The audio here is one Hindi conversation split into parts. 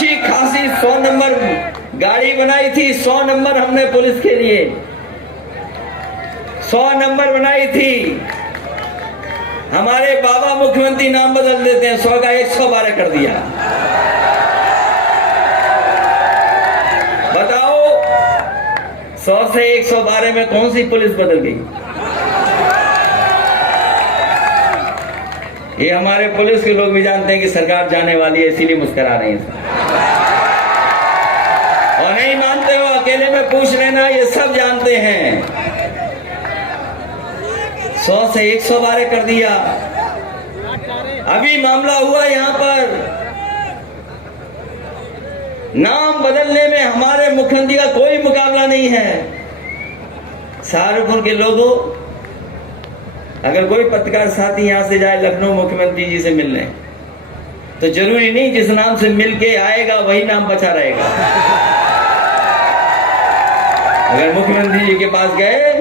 अच्छी खासी 100 नंबर गाड़ी बनाई थी। 100 नंबर हमने पुलिस के लिए 100 नंबर बनाई थी। हमारे बाबा मुख्यमंत्री नाम बदल देते हैं, 100 का 112 कर दिया। बताओ 100 से 112 में कौन सी पुलिस बदल गई? ये हमारे पुलिस के लोग भी जानते हैं कि सरकार जाने वाली है, इसीलिए मुस्कुरा रहे हैं। और नहीं मानते हो अकेले में पूछ लेना, ये सब जानते हैं। 100 से 112 कर दिया। अभी मामला हुआ यहाँ पर, नाम बदलने में हमारे मुख्यमंत्री का कोई मुकाबला नहीं है। सहारनपुर के लोगों, अगर कोई पत्रकार साथी यहां से जाए लखनऊ मुख्यमंत्री जी से मिलने, तो जरूरी नहीं जिस नाम से मिल के आएगा वही नाम बचा रहेगा। अगर मुख्यमंत्री जी के पास गए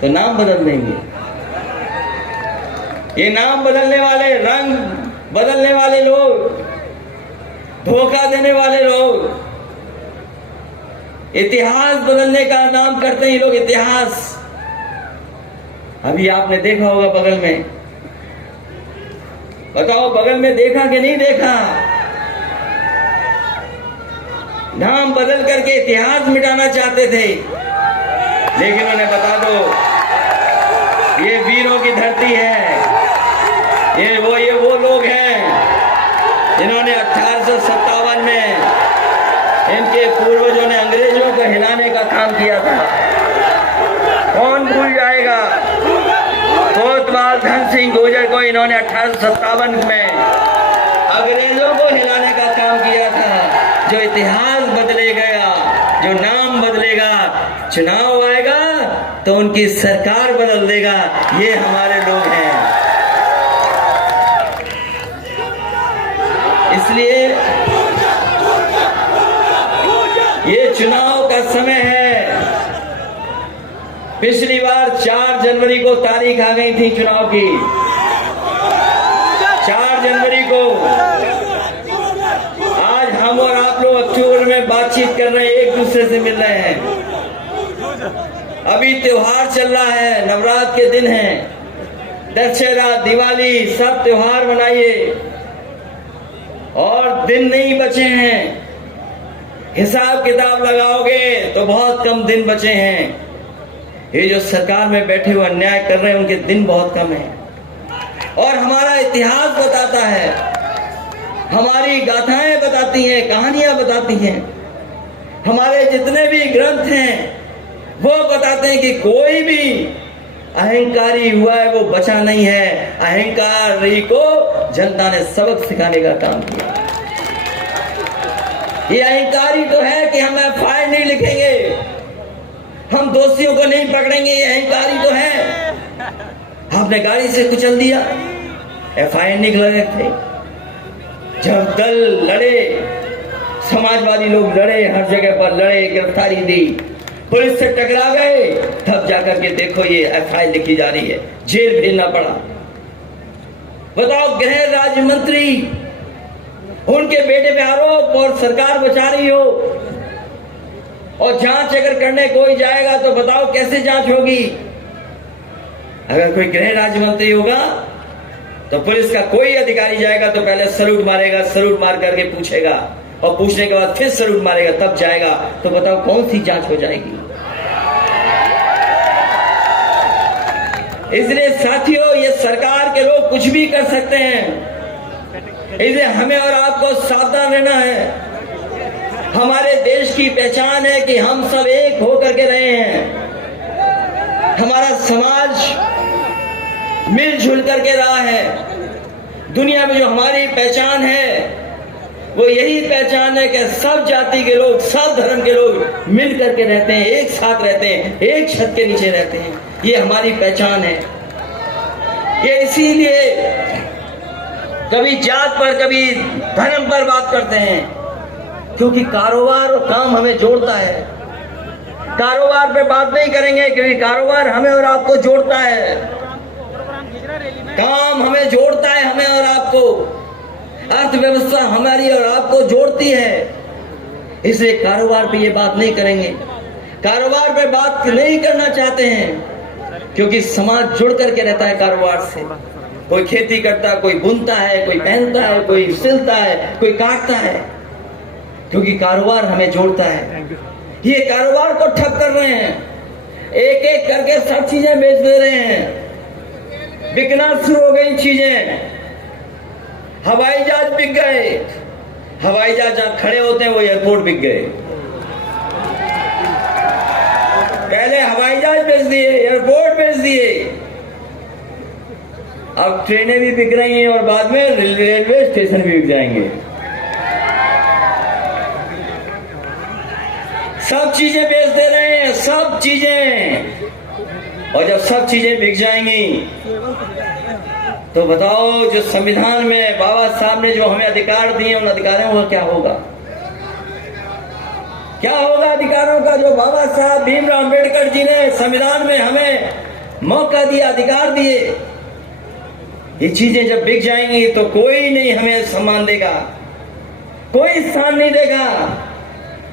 तो नाम बदल देंगे। ये नाम बदलने वाले, रंग बदलने वाले लोग, धोखा देने वाले लोग, इतिहास बदलने का नाम करते हैं ये लोग। इतिहास अभी आपने देखा होगा बगल में, बताओ बगल में देखा कि नहीं देखा? नाम बदल करके इतिहास मिटाना चाहते थे, लेकिन उन्हें बता दो ये वीरों की धरती है। ये वो लोग हैं जिन्होंने 1857 में इनके पूर्वजों ने अंग्रेजों को हिलाने का काम किया था। कौन भूल जाएगा? कोतवाल धन सिंह गुर्जर को इन्होंने 1857 में अंग्रेजों को हिलाने का काम किया था। जो इतिहास बदले गया, जो नाम बदलेगा, चुनाव आएगा तो उनकी सरकार बदल देगा। ये हमारे लोग हैं। इसलिए ये चुनाव का समय है। पिछली बार 4 जनवरी को तारीख आ गई थी चुनाव की। 4 जनवरी को आज हम और आप लोग अक्टूबर में बातचीत कर रहे हैं, एक दूसरे से मिल रहे हैं। अभी त्योहार चल रहा है, नवरात्र के दिन हैं, दशहरा, दिवाली, सब त्योहार मनाइए। और दिन नहीं बचे हैं, हिसाब किताब लगाओगे तो बहुत कम दिन बचे हैं। ये जो सरकार में बैठे हुए अन्याय कर रहे हैं उनके दिन बहुत कम है। और हमारा इतिहास बताता है, हमारी गाथाएं बताती हैं, कहानियां बताती हैं, हमारे जितने भी ग्रंथ हैं वो बताते हैं कि कोई भी अहंकारी हुआ है वो बचा नहीं है। अहंकारी को जनता ने सबक सिखाने का काम किया। ये अहंकारी तो है कि हम एफआईआर नहीं लिखेंगे, हम दोषियों को नहीं पकड़ेंगे, ये अहंकारी तो है। आपने गाड़ी से कुचल दिया, एफआईआर नहीं लगे थे। जब दल लड़े, समाजवादी लोग लड़े, हर जगह पर लड़े, गिरफ्तारी दी, पुलिस से टकरा गए, तब जाकर के देखो ये एफआईआर लिखी जा रही है, जेल भेजना पड़ा। बताओ गृह राज्य मंत्री, उनके बेटे पे आरोप और सरकार बचा रही हो, और जांच अगर करने कोई जाएगा तो बताओ कैसे जांच होगी? अगर कोई गृह राज्य मंत्री होगा तो पुलिस का कोई अधिकारी जाएगा तो पहले सैल्यूट मारेगा, सैल्यूट मार करके पूछेगा, और पूछने के बाद फिर सैल्यूट मारेगा, तब जाएगा। तो बताओ कौन सी जांच हो जाएगी? इसलिए साथियों, ये सरकार के लोग कुछ भी कर सकते हैं, इसलिए हमें और आपको सावधान रहना है। हमारे देश की पहचान है कि हम सब एक होकर के रहे हैं, हमारा समाज मिलजुल करके रहा है। दुनिया में जो हमारी पहचान है वो यही पहचान है कि सब जाति के लोग, सब धर्म के लोग मिल करके रहते हैं, एक साथ रहते हैं, एक छत के नीचे रहते हैं। ये हमारी पहचान है। ये इसीलिए कभी जात पर, कभी धर्म पर बात करते हैं, क्योंकि कारोबार और काम हमें जोड़ता है। कारोबार पे बात नहीं करेंगे क्योंकि कारोबार हमें और आपको जोड़ता है, काम हमें जोड़ता है, हमें और आपको, अर्थव्यवस्था हमारी और आपको जोड़ता होती है, इसलिए कारोबार पे ये बात नहीं करेंगे, कारोबार पे बात नहीं करना चाहते हैं, क्योंकि समाज जुड़ करके रहता है कारोबार से। कोई खेती करता है, कोई बुनता है, कोई पहनता है, कोई सिलता है, कोई काटता है, क्योंकि कारोबार हमें जोड़ता है। ये कारोबार को ठप कर रहे हैं, एक एक करके सब चीजें बेच दे रहे हैं, बिकना शुरू हो गई चीजें। हवाई जहाज बिक गए, हवाई जहाज जहां खड़े होते हैं वो एयरपोर्ट बिक गए। पहले हवाई जहाज बेच दिए, एयरपोर्ट बेच दिए, अब ट्रेनें भी बिक रही हैं और बाद में रेलवे स्टेशन भी बिक जाएंगे। सब चीजें बेच दे रहे हैं, सब चीजें। और जब सब चीजें बिक जाएंगी तो बताओ, जो संविधान में बाबा साहब ने जो हमें अधिकार दिए, उन अधिकारों का क्या होगा? क्या होगा अधिकारों का जो बाबा साहब भीमराव अंबेडकर जी ने संविधान में हमें मौका दिया, अधिकार दिए? ये चीजें जब बिक जाएंगी तो कोई नहीं हमें सम्मान देगा, कोई स्थान नहीं देगा।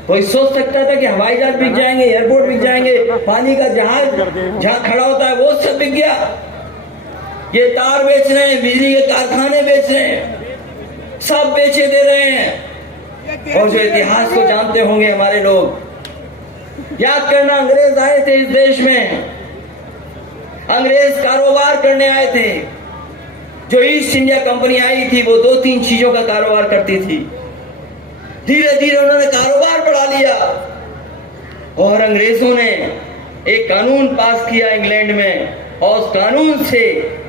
कोई सोच सकता था कि हवाई जहाज बिक जाएंगे, एयरपोर्ट बिक जाएंगे, पानी का जहाज जहां खड़ा होता है वो सब बिक गया। ये तार बेच रहे हैं, बिजली के कारखाने बेच रहे हैं, सब बेचे दे रहे हैं। और जो इतिहास को जानते होंगे हमारे लोग, याद करना, अंग्रेज आए थे इस देश में, अंग्रेज कारोबार करने आए थे। जो ईस्ट इंडिया कंपनी आई थी वो 2-3 चीजों का कारोबार करती थी। धीरे धीरे उन्होंने कारोबार बढ़ा लिया और अंग्रेजों ने एक कानून पास किया इंग्लैंड में, और उस कानून से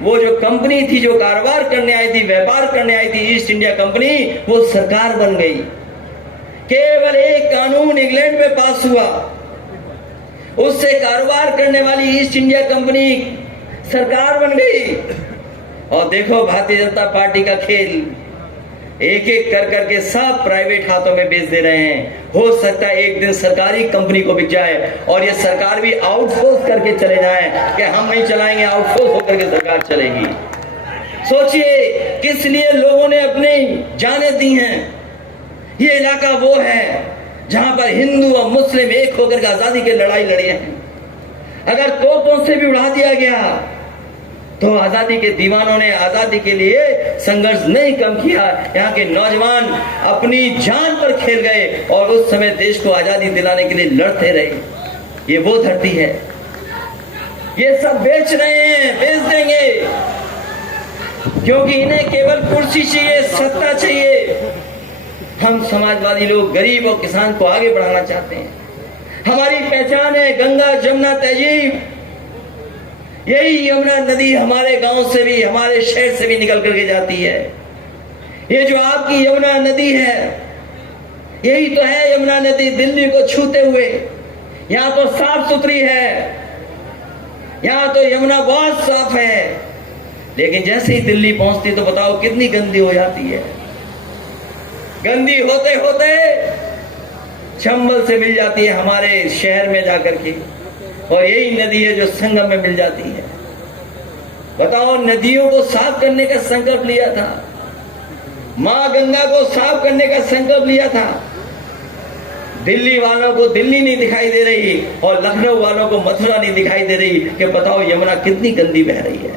वो जो कंपनी थी, जो कारोबार करने आई थी, व्यापार करने आई थी, ईस्ट इंडिया कंपनी, वो सरकार बन गई। केवल एक कानून इंग्लैंड में पास हुआ, उससे कारोबार करने वाली ईस्ट इंडिया कंपनी सरकार बन गई। और देखो भारतीय जनता पार्टी का खेल, एक एक कर करके सब प्राइवेट हाथों में बेच दे रहे हैं। हो सकता है एक दिन सरकारी कंपनी को बिक जाए और ये सरकार भी आउटसोर्स करके चले जाए कि हम नहीं चलाएंगे, आउटसोर्स होकर के सरकार चलेगी। सोचिए किस लिए लोगों ने अपनी जानें दी हैं। ये इलाका वो है जहां पर हिंदू और मुस्लिम एक होकर के आजादी की लड़ाई लड़े हैं। अगर तोपों से भी उड़ा दिया गया तो आजादी के दीवानों ने आजादी के लिए संघर्ष नहीं कम किया। यहाँ के नौजवान अपनी जान पर खेल गए और उस समय देश को आजादी दिलाने के लिए लड़ते रहे। ये वो धरती है। ये सब बेच रहे हैं, बेच देंगे, क्योंकि इन्हें केवल कुर्सी चाहिए, सत्ता चाहिए। हम समाजवादी लोग गरीब और किसान को आगे बढ़ाना चाहते हैं। हमारी पहचान है गंगा, जमुना, तहजीब। यही यमुना नदी हमारे गांव से भी, हमारे शहर से भी निकल करके जाती है। ये जो आपकी यमुना नदी है, यही तो है यमुना नदी, दिल्ली को छूते हुए। यहाँ तो साफ सुथरी है, यहाँ तो यमुना बहुत साफ है, लेकिन जैसे ही दिल्ली पहुंचती तो बताओ कितनी गंदी हो जाती है। गंदी होते होते चंबल से मिल जाती है हमारे शहर में जाकर के, और यही नदी है जो संगम में मिल जाती है। बताओ, नदियों को साफ करने का संकल्प लिया था, मां गंगा को साफ करने का संकल्प लिया था। दिल्ली वालों को दिल्ली नहीं दिखाई दे रही और लखनऊ वालों को मथुरा नहीं दिखाई दे रही कि बताओ यमुना कितनी गंदी बह रही है।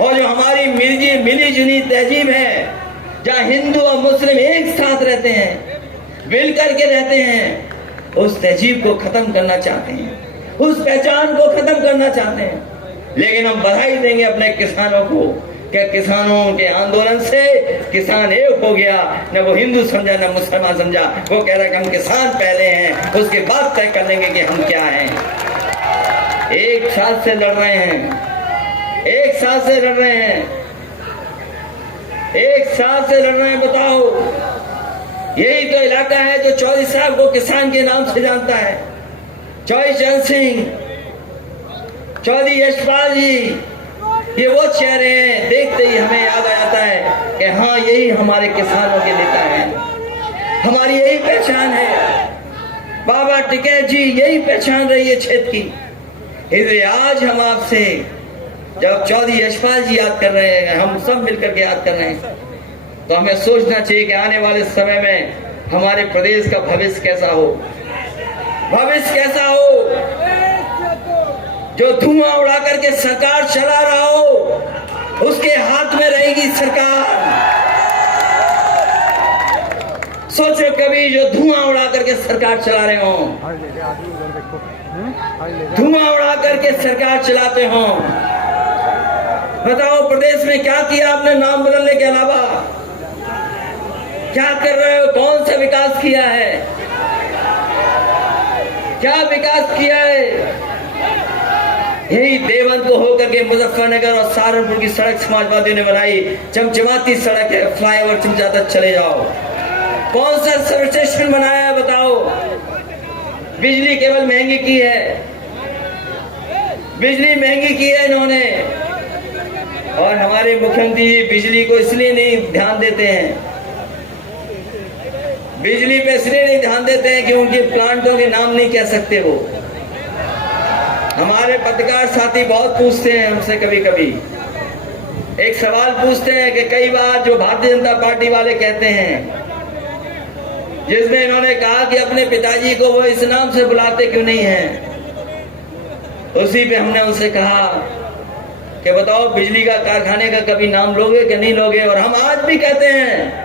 और जो हमारी मिली जुली तहजीब है, जहाँ हिंदू और मुस्लिम एक साथ रहते हैं, मिल करके रहते हैं, उस तहजीब को खत्म करना चाहते हैं, उस पहचान को खत्म करना चाहते हैं। लेकिन हम बधाई देंगे अपने किसानों को कि किसानों के आंदोलन से किसान एक हो गया। न वो हिंदू समझा, न मुसलमान समझा। वो कह रहा है कि हम किसान पहले हैं, उसके बाद तय कर लेंगे कि हम क्या हैं। एक साथ से लड़ रहे हैं, एक साथ से लड़ रहे हैं, एक साथ से लड़ रहे हैं। बताओ, यही तो इलाका है जो चौधरी साहब को किसान के नाम से जानता है। चौधरी चरण सिंह, चौधरी यशपाल जी, ये वो चेहरे हैं, देखते ही हमें याद आ जाता है कि हाँ, यही हमारे किसानों के नेता हैं, हमारी यही पहचान है। बाबा टिकैत जी यही पहचान रही है क्षेत्र की। इसलिए आज हम आपसे जब चौधरी यशपाल जी याद कर रहे हैं, हम सब मिलकर के याद कर रहे हैं, तो हमें सोचना चाहिए कि आने वाले समय में हमारे प्रदेश का भविष्य कैसा हो, भविष्य कैसा हो। जो धुआं उड़ा करके सरकार चला रहा हो, उसके हाथ में रहेगी सरकार। सोचो कभी जो धुआं उड़ा करके सरकार चला रहे हो, धुआं उड़ा करके सरकार चलाते हो। बताओ प्रदेश में क्या किया आपने नाम बदलने के अलावा? क्या कर रहे हो? कौन सा विकास किया है? क्या विकास किया है? यही देवबंद को होकर के मुजफ्फरनगर और सहारनपुर की सड़क समाजवादियों ने बनाई, चमचमाती सड़क है, फ्लाईओवर चमचाता चले जाओ। कौन सा सब स्टेशन बनाया है बताओ? बिजली केवल महंगी की है, बिजली महंगी की है इन्होंने। और हमारे मुख्यमंत्री जी बिजली को इसलिए नहीं ध्यान देते हैं, बिजली पे इसलिए नहीं ध्यान देते हैं कि उनके प्लांटों के नाम नहीं कह सकते वो। हमारे पत्रकार साथी बहुत पूछते हैं हमसे, कभी कभी एक सवाल पूछते हैं कि कई बार जो भारतीय जनता पार्टी वाले कहते हैं, जिसमें इन्होंने कहा कि अपने पिताजी को वो इस नाम से बुलाते क्यों नहीं हैं। उसी पे हमने उनसे कहा कि बताओ बिजली का कारखाने का कभी नाम लोगे कि नहीं लोगे। और हम आज भी कहते हैं,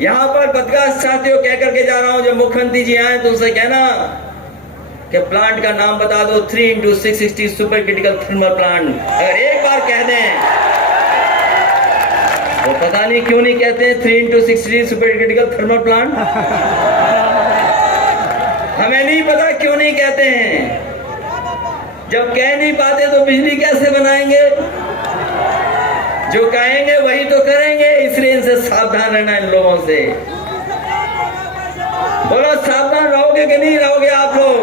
यहाँ पर पत्रकार साथियों कह करके जा रहा हूं, जब मुख्यमंत्री जी आए तो उनसे कहना कि प्लांट का नाम बता दो, 3x660 super critical thermal plant. अगर एक बार कह दें, वो पता नहीं क्यों नहीं कहते हैं 3x660 super critical thermal plant. हमें नहीं पता क्यों नहीं कहते हैं। जब कह नहीं पाते तो बिजली कैसे बनाएंगे? जो कहेंगे वही तो करेंगे, इसलिए इनसे सावधान रहना इन लोगों से। बोलो सावधान रहोगे कि नहीं रहोगे आप लोग?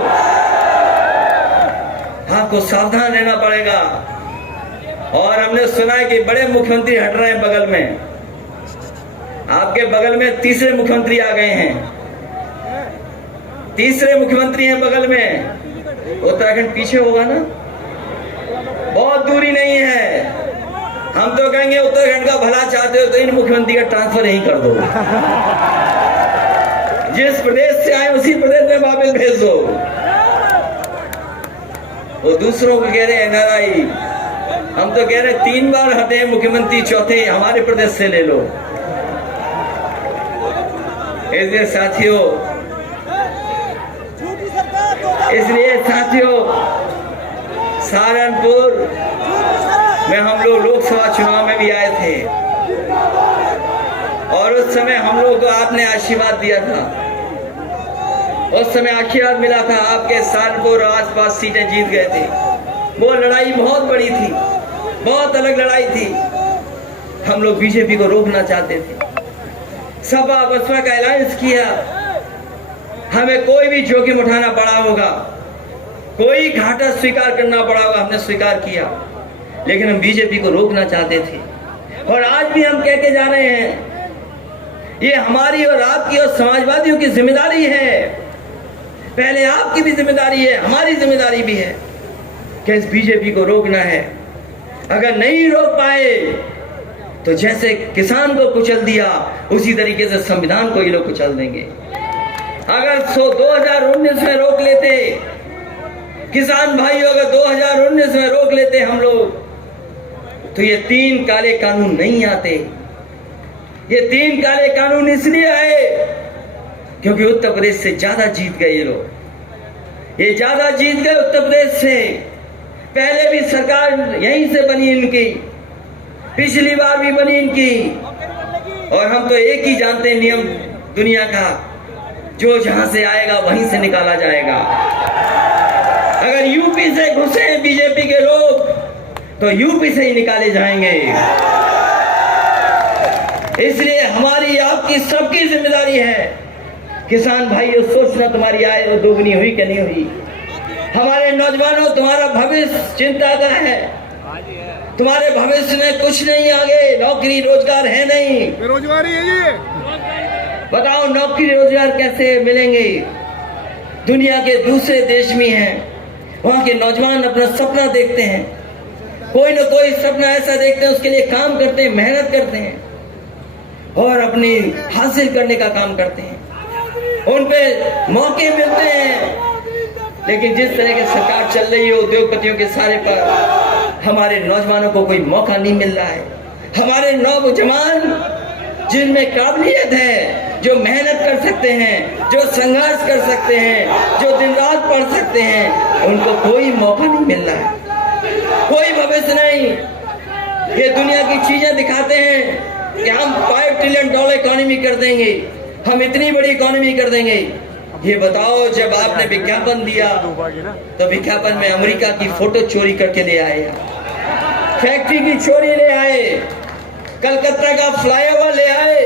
आपको सावधान रहना पड़ेगा। और हमने सुना है कि बड़े मुख्यमंत्री हट रहे हैं बगल में। आपके बगल में तीसरे मुख्यमंत्री आ गए हैं, तीसरे मुख्यमंत्री हैं बगल में। उत्तराखंड पीछे होगा ना, बहुत दूरी नहीं है। हम तो कहेंगे उत्तराखंड का भला चाहते हो तो इन मुख्यमंत्री का ट्रांसफर यहीं कर दो, जिस प्रदेश से आए उसी प्रदेश में वापस भेज दो। वो दूसरों को कह रहे हैं एनआरआई, हम तो कह रहे 3 बार हटे मुख्यमंत्री, चौथे हमारे प्रदेश से ले लो। इसलिए साथियों सहारनपुर में हम लोग लोकसभा चुनाव में भी आए थे और उस समय हम लोग को आपने आशीर्वाद दिया था। उस समय आशीर्वाद मिला था, आपके सहारनपुर और आसपास सीटें जीत गए थे। वो लड़ाई बहुत बड़ी थी, बहुत अलग लड़ाई थी। हम लोग बीजेपी को रोकना चाहते थे, सपा बसपा का अलायंस किया। हमें कोई भी जोखिम उठाना पड़ा होगा, कोई घाटा स्वीकार करना पड़ा होगा, हमने स्वीकार किया। लेकिन हम बीजेपी को रोकना चाहते थे और आज भी हम कह के जा रहे हैं, ये हमारी और आपकी और समाजवादियों की जिम्मेदारी है। पहले आपकी भी जिम्मेदारी है, हमारी जिम्मेदारी भी है कि इस बीजेपी को रोकना है। अगर नहीं रोक पाए तो जैसे किसान को कुचल दिया उसी तरीके से संविधान को ये लोग कुचल देंगे। अगर 2019 में रोक लेते किसान भाइयों, अगर 2019 में रोक लेते हम लोग तो ये 3 काले कानून नहीं आते। ये 3 काले कानून इसलिए आए क्योंकि उत्तर प्रदेश से ज्यादा जीत गए ये लोग, ये ज्यादा जीत गए उत्तर प्रदेश से। पहले भी सरकार यहीं से बनी इनकी, पिछली बार भी बनी इनकी। और हम तो एक ही जानते हैं नियम दुनिया का, जो जहां से आएगा वहीं से निकाला जाएगा। अगर यूपी से घुसे हैं बीजेपी के लोग तो यूपी से ही निकाले जाएंगे। इसलिए हमारी आपकी सबकी जिम्मेदारी है, किसान भाइयों सोचना तुम्हारी आय वो दोगुनी हुई कि नहीं हुई। हमारे नौजवानों तुम्हारा भविष्य चिंता का है, तुम्हारे भविष्य में कुछ नहीं, आगे नौकरी रोजगार है नहीं, बेरोजगारी है ये। बताओ नौकरी रोजगार कैसे मिलेंगे? दुनिया के दूसरे देश में हैं, वहां के नौजवान अपना सपना देखते हैं, कोई ना कोई सपना ऐसा देखते हैं, उसके लिए काम करते हैं, मेहनत करते हैं और अपनी हासिल करने का काम करते हैं। उन पे मौके मिलते हैं, लेकिन जिस तरह की सरकार चल रही है उद्योगपतियों के सारे पर, हमारे नौजवानों को कोई मौका नहीं मिल रहा है। हमारे नौजवान जिनमें काबिलियत है, जो मेहनत कर सकते हैं, जो संघर्ष कर सकते हैं, जो दिन रात पढ़ सकते हैं, उनको कोई मौका नहीं मिल रहा है, कोई भविष्य नहीं। ये दुनिया की चीजें दिखाते हैं कि हम $5 ट्रिलियन इकोनॉमी कर देंगे, हम इतनी बड़ी इकोनॉमी कर देंगे। ये बताओ, जब आपने विज्ञापन दिया तो विज्ञापन में अमेरिका की फोटो चोरी करके ले आए, फैक्ट्री की चोरी ले आए, कलकत्ता का फ्लाईओवर ले आए।